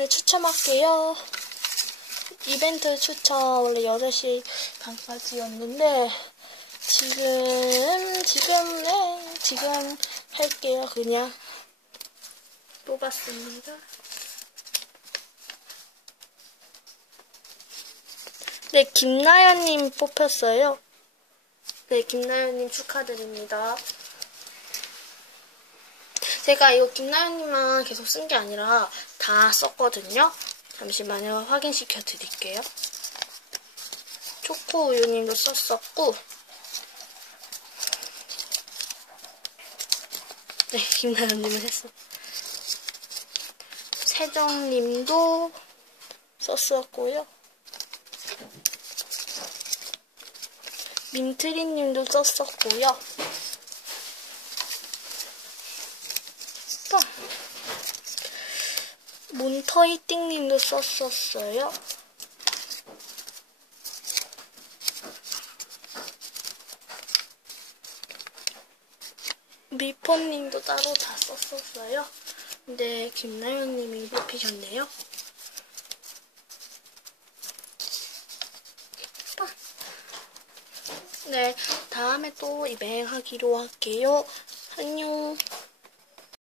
네, 추첨할게요. 이벤트 추첨 원래 8시 반까지였는데 지금 지금 네 지금 할게요 그냥 뽑았습니다. 네 김나연님 뽑혔어요. 네 김나연님 축하드립니다. 제가 이거 김나연님만 계속 쓴 게 아니라 다 썼거든요. 잠시만요. 확인시켜 드릴게요. 초코우유님도 썼었고 네, 김나연님은 했어. 세정님도 썼었고요. 민트리님도 썼었고요. 또 몬터히띵님도 썼었어요. 미포님도 따로 다 썼었어요. 근데 김나연님이 뽑히셨네요. 네, 다음에 또 이벤 하기로 할게요. 안녕.